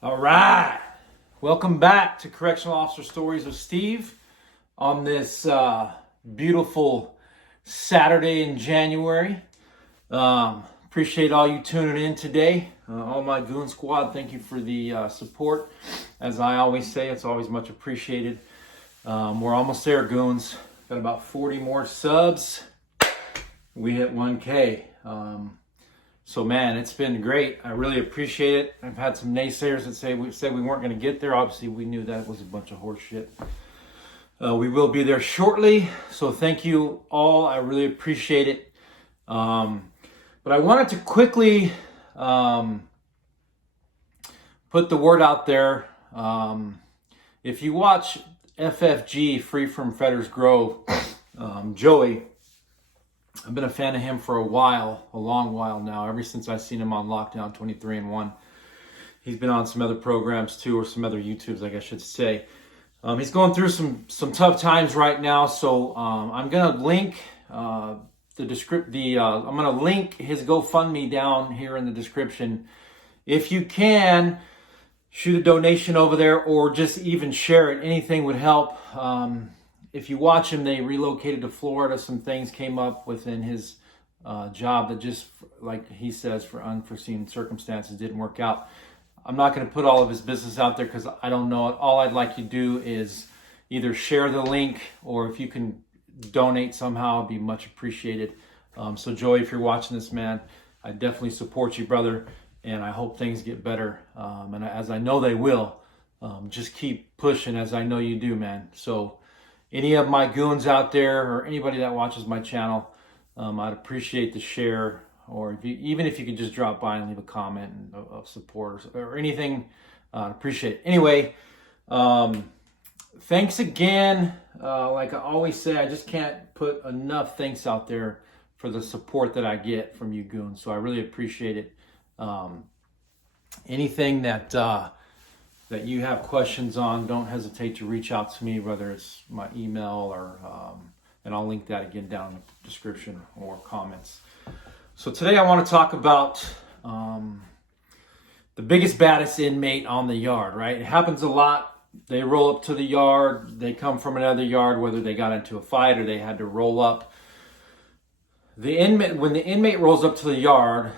All right. Welcome back to Correctional Officer Stories with Steve on this beautiful Saturday in January. Appreciate all you tuning in today. All my Goon Squad, thank you for the support. As I always say, it's always much appreciated. We're almost there, Goons. Got about 40 more subs. We hit 1K. So man, it's been great. I really appreciate it. I've had some naysayers that said we weren't going to get there. Obviously, we knew that was a bunch of horse shit. We will be there shortly. So thank you all. I really appreciate it. But I wanted to quickly put the word out there. If you watch FFG, Free from Fetter's Grove, Joey, I've been a fan of him for a long while now, ever since I've seen him on Lockdown 23-1. He's been on some other programs too, or some other YouTubes, I guess I should say. He's going through some tough times right now, so I'm gonna link I'm gonna link his GoFundMe down here in the description. If you can, shoot a donation over there, or just even share it. Anything would help. If you watch him, they relocated to Florida. Some things came up within his job that just, like he says, for unforeseen circumstances didn't work out. I'm not going to put all of his business out there because I don't know it. All I'd like you to do is either share the link, or if you can donate somehow, it'd be much appreciated. So Joey, if you're watching this, man, I definitely support you, brother, and I hope things get better. And as I know they will, just keep pushing as I know you do, man. So any of my goons out there, or anybody that watches my channel, I'd appreciate the share, or even if you could just drop by and leave a comment of support or anything, I'd appreciate it. Anyway, thanks again. Like I always say, I just can't put enough thanks out there for the support that I get from you goons. So I really appreciate it. Anything that you have questions on, don't hesitate to reach out to me, whether it's my email or, and I'll link that again down in the description or comments. So today I want to talk about the biggest, baddest inmate on the yard, right? It happens a lot. They roll up to the yard. They come from another yard, whether they got into a fight or they had to roll up. When the inmate rolls up to the yard,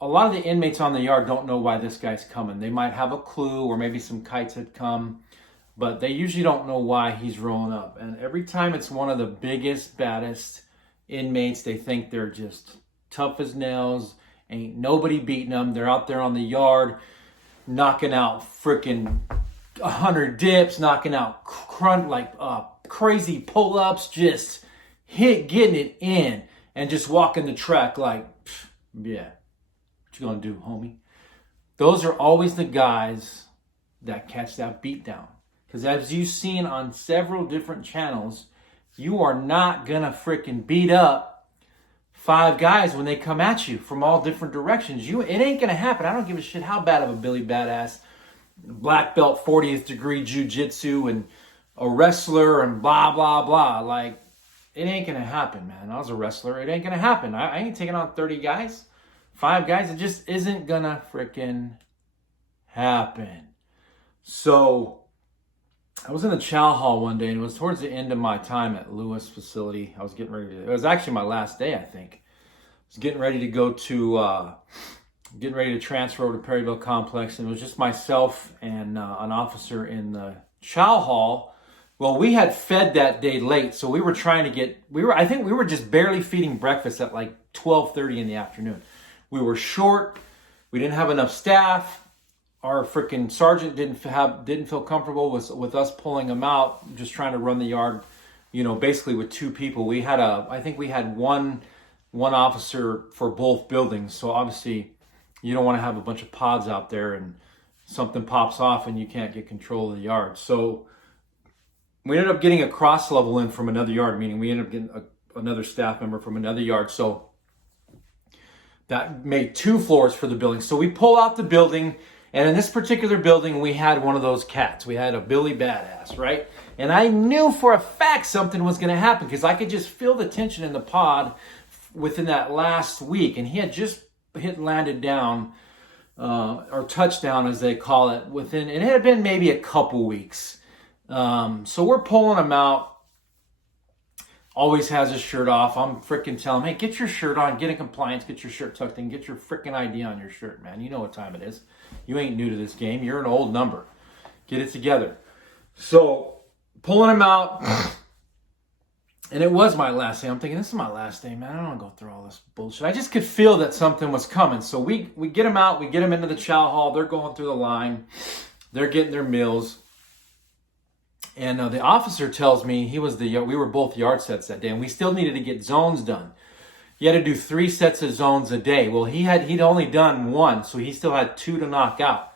a lot of the inmates on the yard don't know why this guy's coming. They might have a clue, or maybe some kites had come, but they usually don't know why he's rolling up. And every time it's one of the biggest, baddest inmates, they think they're just tough as nails, ain't nobody beating them. They're out there on the yard knocking out freaking 100 dips, knocking out crazy pull-ups, just getting it in, and just walking the track like, yeah. What you gonna do, homie? Those are always the guys that catch that beat down. Because as you've seen on several different channels, you are not gonna freaking beat up 5 guys when they come at you from all different directions. It ain't gonna happen. I don't give a shit how bad of a Billy Badass, black belt 40th degree jiu-jitsu, and a wrestler and blah blah blah. Like, it ain't gonna happen, man. I was a wrestler. It ain't gonna happen. I ain't taking on 30 guys. 5 guys, it just isn't gonna freaking happen. So I was in the chow hall one day, and it was towards the end of my time at Lewis facility. I was getting ready to, it was actually my last day, I think. I was getting ready to go to, transfer over to Perryville Complex, and it was just myself and an officer in the chow hall. Well, we had fed that day late, so we were trying to get, I think we were just barely feeding breakfast at like 12:30 in the afternoon. We were short. We didn't have enough staff. Our freaking sergeant didn't feel comfortable with us pulling him out, just trying to run the yard, basically with 2 people. I think we had one officer for both buildings. So obviously you don't want to have a bunch of pods out there and something pops off and you can't get control of the yard. So we ended up getting a cross level in from another yard, meaning we ended up getting another staff member from another yard. So that made 2 floors for the building. So we pull out the building, and in this particular building, we had one of those cats. We had a Billy Badass, right? And I knew for a fact something was going to happen because I could just feel the tension in the pod within that last week. And he had just landed down or touchdown as they call it, within, it had been maybe a couple weeks. So we're pulling him out. Always has his shirt off. I'm freaking telling him, hey, get your shirt on, get in compliance, get your shirt tucked in, get your freaking ID on your shirt, man. You know what time it is. You ain't new to this game. You're an old number. Get it together. So pulling him out, and it was my last day. I'm thinking, this is my last day, man. I don't want to go through all this bullshit. I just could feel that something was coming. So we get him out. We get him into the chow hall. They're going through the line. They're getting their meals. And the officer tells me we were both yard sets that day, and we still needed to get zones done. You had to do 3 sets of zones a day. Well, he'd only done 1, so he still had 2 to knock out.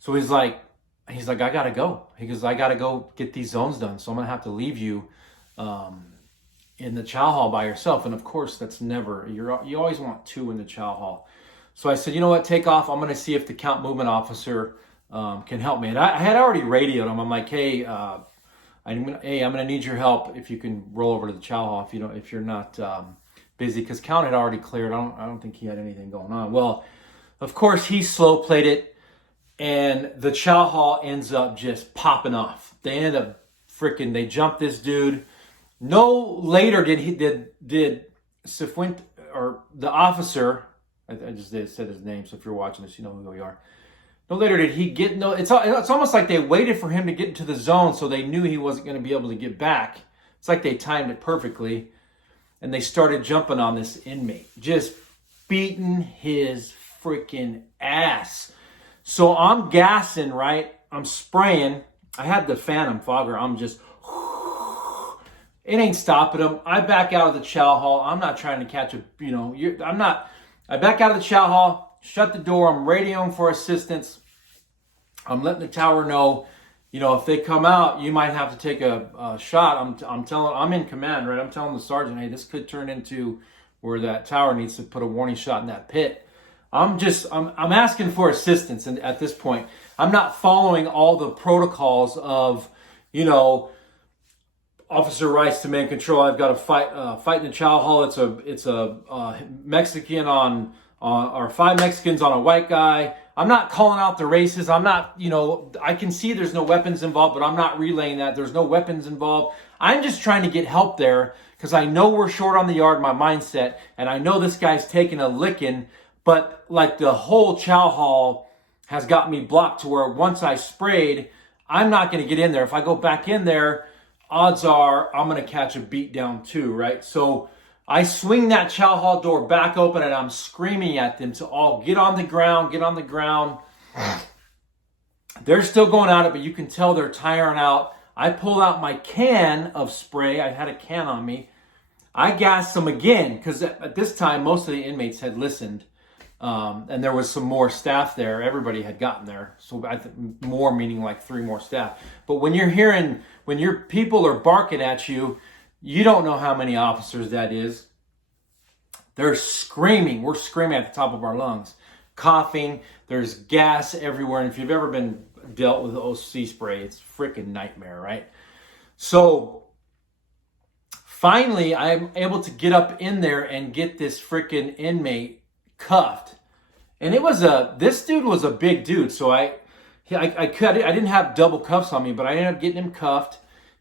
So he's like, I gotta go. He goes, I gotta go get these zones done. So I'm gonna have to leave you in the chow hall by yourself. And of course, that's never. You always want 2 in the chow hall. So I said, you know what? Take off. I'm gonna see if the count movement officer can help me. And I had already radioed him. I'm like, hey, I'm gonna need your help if you can roll over to the chow hall if you're not busy, because count had already cleared. I don't think he had anything going on. Well, of course he slow played it, and the chow hall ends up just popping off. They end up they jumped this dude. No later did Sifuent, or the officer. I just said his name, so if you're watching this, you know who we are. No later did he get it's almost like they waited for him to get into the zone, so they knew he wasn't going to be able to get back. It's like they timed it perfectly, and they started jumping on this inmate, just beating his freaking ass. So I'm gassing, right? I'm spraying. I had the Phantom fogger. I'm just, it ain't stopping him. I back out of the chow hall. I'm not trying to catch I back out of the chow hall. Shut the door. I'm radioing for assistance. I'm letting the tower know, if they come out, you might have to take a shot. I'm in command, right? I'm telling the sergeant, hey, this could turn into where that tower needs to put a warning shot in that pit. I'm asking for assistance, and at this point, I'm not following all the protocols of, officer rights to man control. I've got to fight in the chow hall. It's a Mexican or 5 Mexicans on a white guy. I'm not calling out the races. I'm not, I can see there's no weapons involved, but I'm not relaying that. There's no weapons involved. I'm just trying to get help there because I know we're short on the yard, my mindset, and I know this guy's taking a licking, but like the whole chow hall has got me blocked to where once I sprayed, I'm not going to get in there. If I go back in there, odds are I'm going to catch a beat down too, right? So I swing that chow hall door back open, and I'm screaming at them to all get on the ground, get on the ground. They're still going at it, but you can tell they're tiring out. I pull out my can of spray. I had a can on me. I gassed them again because at this time, most of the inmates had listened, and there was some more staff there. Everybody had gotten there. So I think more meaning like 3 more staff. But when your people are barking at you, you don't know how many officers that is. They're screaming. We're screaming at the top of our lungs. Coughing. There's gas everywhere. And if you've ever been dealt with OC spray, it's a freaking nightmare, right? So finally, I'm able to get up in there and get this freaking inmate cuffed. And this dude was a big dude. So I didn't have double cuffs on me, but I ended up getting him cuffed.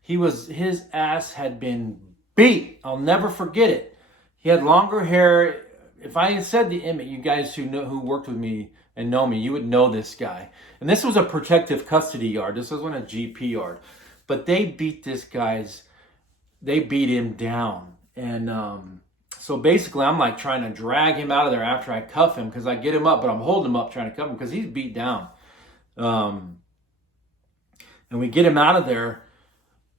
His ass had been beat. I'll never forget it. He had longer hair. If I had said the inmate, you guys who worked with me and know me, you would know this guy. And this was a protective custody yard. This wasn't a GP yard. But they beat him down. And so basically, I'm like trying to drag him out of there after I cuff him because I get him up, but I'm holding him up trying to cuff him because he's beat down. And we get him out of there.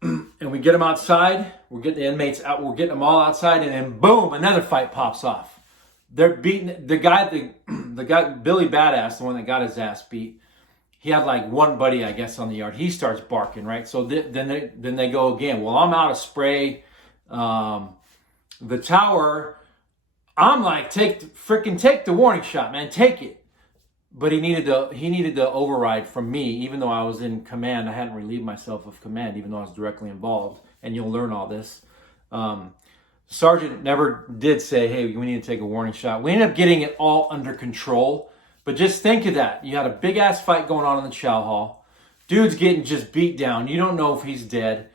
And we get them outside. We're getting the inmates out. We're getting them all outside, and then boom, another fight pops off. They're beating the guy Billy Badass, the one that got his ass beat. He had like one buddy, I guess, on the yard. He starts barking, right? So then they go again. Well, I'm out of spray. The tower. I'm like, take the warning shot, man. Take it. But he needed to override from me, even though I was in command. I hadn't relieved myself of command, even though I was directly involved. And you'll learn all this. Sergeant never did say, hey, we need to take a warning shot. We ended up getting it all under control. But just think of that. You had a big ass fight going on in the chow hall. Dude's getting just beat down. You don't know if he's dead.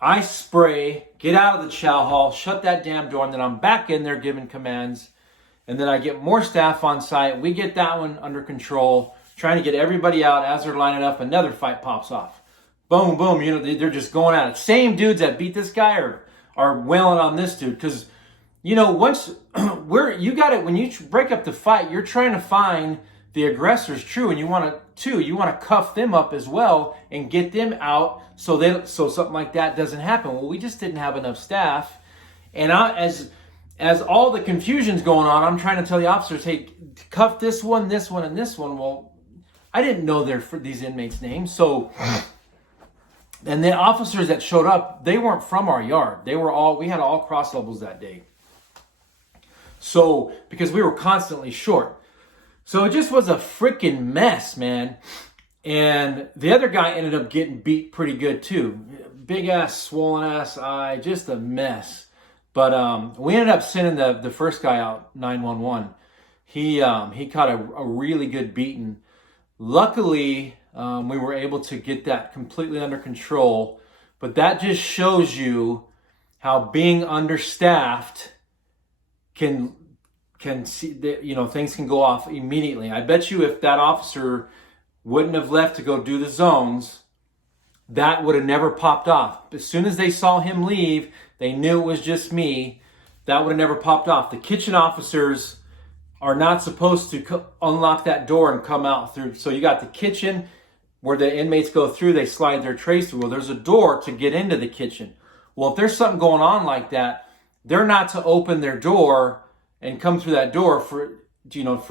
I spray, get out of the chow hall, shut that damn door, and then I'm back in there giving commands. And then I get more staff on site. We get that one under control, trying to get everybody out. As they're lining up, another fight pops off. Boom, boom. You know, they're just going at it. Same dudes that beat this guy are wailing on this dude. Because, you know, once you got it, when you break up the fight, you're trying to find the aggressor's true, and you want to cuff them up as well and get them out so something like that doesn't happen. Well, we just didn't have enough staff, and as all the confusion's going on, I'm trying to tell the officers, hey, cuff this one, and this one. Well, I didn't know these inmates' names, so. And the officers that showed up, they weren't from our yard. We had all cross levels that day. So, because we were constantly short. So it just was a freaking mess, man. And the other guy ended up getting beat pretty good too. Big ass, swollen ass eye, just a mess. But we ended up sending the first guy out, 911. He caught a really good beating. Luckily, we were able to get that completely under control. But that just shows you how being understaffed can see that, you know, things can go off immediately. I bet you if that officer wouldn't have left to go do the zones, that would have never popped off. As soon as they saw him leave, they knew it was just me. That would have never popped off. The kitchen officers are not supposed to unlock that door and come out through. So you got the kitchen where the inmates go through, they slide their trays through. Well, there's a door to get into the kitchen. Well, if there's something going on like that, they're not to open their door and come through that door for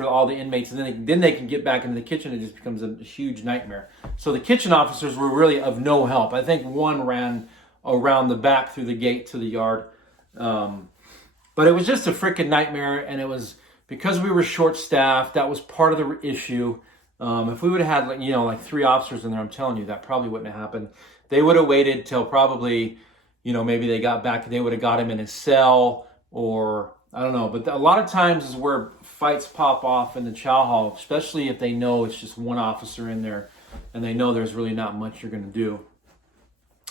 all the inmates, and then they can get back into the kitchen. It just becomes a huge nightmare. So the kitchen officers were really of no help. I think one ran around the back through the gate to the yard. But it was just a freaking nightmare, and it was because we were short-staffed. That was part of the issue. If we would have had, like 3 officers in there, I'm telling you, that probably wouldn't have happened. They would have waited till probably, maybe they got back and they would have got him in his cell, or I don't know. But a lot of times is where fights pop off in the chow hall, especially if they know it's just one officer in there and they know there's really not much you're going to do.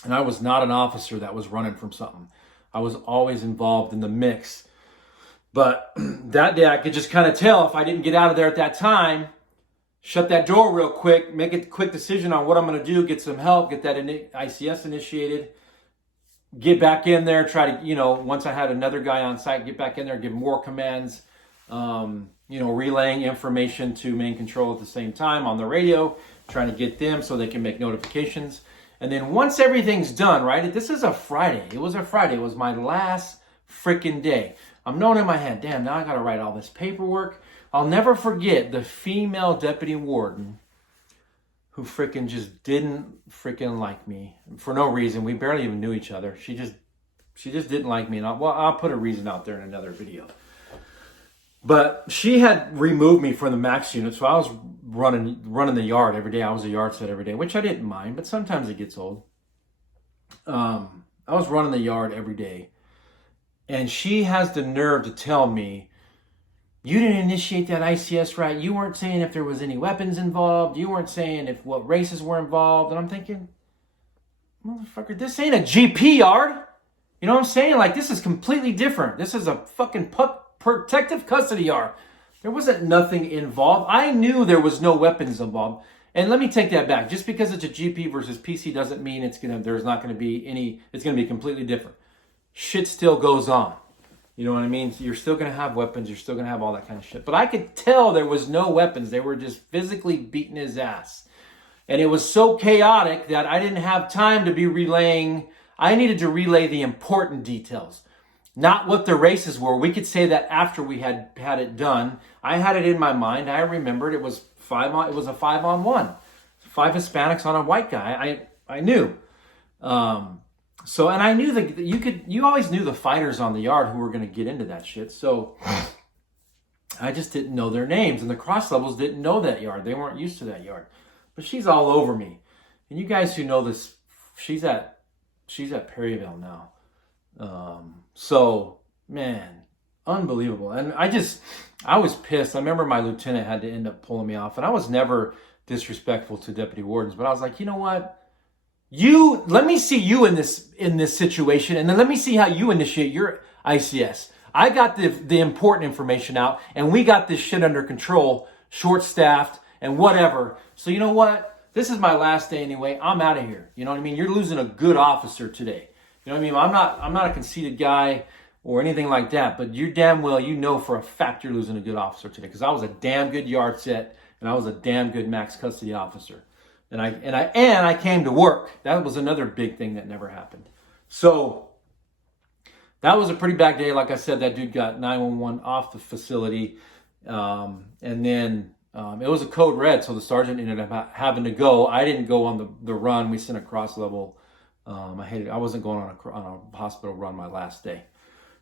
And I was not an officer that was running from something. I was always involved in the mix. But that day I could just kind of tell if I didn't get out of there at that time, shut that door real quick, make a quick decision on what I'm going to do, get some help, get that ICS initiated, get back in there, try to, once I had another guy on site, get back in there, give more commands, relaying information to main control at the same time on the radio, trying to get them so they can make notifications. And then once everything's done, right, this is a Friday. It was a Friday. It was my last freaking day. I'm knowing in my head, damn, now I got to write all this paperwork. I'll never forget the female deputy warden who freaking just didn't freaking like me for no reason. We barely even knew each other. She just didn't like me. And I'll put a reason out there in another video. But she had removed me from the max unit, so I was running the yard every day. I was a yard set every day, which I didn't mind, but sometimes it gets old. I was running the yard every day. And she has the nerve to tell me, you didn't initiate that ICS right. You weren't saying if there was any weapons involved. You weren't saying if what races were involved. And I'm thinking, motherfucker, this ain't a GP yard. You know what I'm saying? Like, this is completely different. This is a fucking protective custody yard. There wasn't nothing involved. I knew there was no weapons involved. And let me take that back. Just because it's a GP versus PC doesn't mean there's not going to be any, it's going to be completely different. Shit still goes on. You know what I mean? So you're still going to have weapons. You're still going to have all that kind of shit. But I could tell there was no weapons. They were just physically beating his ass. And it was so chaotic that I didn't have time to be relaying. I needed to relay the important details, not what the races were. We could say that after we had it done. I had it in my mind. I remembered it was a 5-on-1. 5 Hispanics on a white guy. I knew. So, and I knew that you always knew the fighters on the yard who were going to get into that shit. So I just didn't know their names, and the cross levels didn't know that yard. They weren't used to that yard. But she's all over me. And you guys who know this, she's at Perryville now. So, man, Unbelievable. And I was pissed. I remember my lieutenant had to end up pulling me off, and I was never disrespectful to deputy wardens, but I was like, you know what? Let me see you in this situation, and then let me see how you initiate your ICS. I got the important information out, and we got this shit under control, short-staffed, and whatever. So you know what? This is my last day anyway. I'm out of here. You know what I mean? You're losing a good officer today. You know what I mean? I'm not a conceited guy or anything like that, but you damn well, you know for a fact you're losing a good officer today, because I was a damn good yard set, and I was a damn good max custody officer. And I came to work. That was another big thing that never happened. So that was a pretty bad day. Like I said, that dude got 911 off the facility. And then it was a code red, so the sergeant ended up having to go. I didn't go on the run. We sent a cross level. I wasn't going on a hospital run my last day.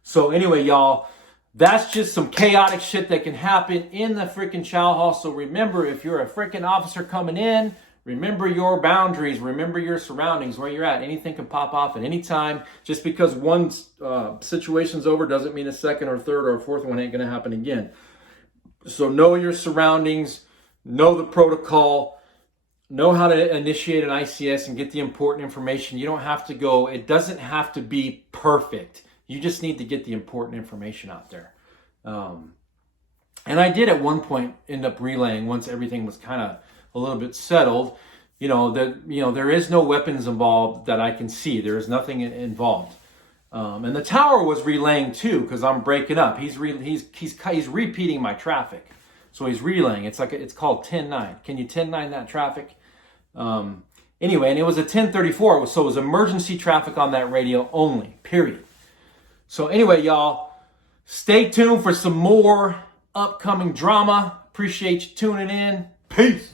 So anyway, y'all, that's just some chaotic shit that can happen in the freaking chow hall. So remember, if you're a freaking officer coming in, remember your boundaries, remember your surroundings, where you're at. Anything can pop off at any time. Just because one situation's over doesn't mean a second or third or a fourth one ain't going to happen again. So know your surroundings, know the protocol, know how to initiate an ICS and get the important information. You don't have to go, it doesn't have to be perfect. You just need to get the important information out there. And I did at one point end up relaying, once everything was kind of a little bit settled, there is no weapons involved that I can see. There is nothing involved. And the tower was relaying too, because I'm breaking up. He's repeating my traffic. So he's relaying. It's called 10-9. Can you 10-9 that traffic? Anyway, and it was a 1034, so it was emergency traffic on that radio only, period. So anyway, y'all, stay tuned for some more upcoming drama. Appreciate you tuning in. Peace.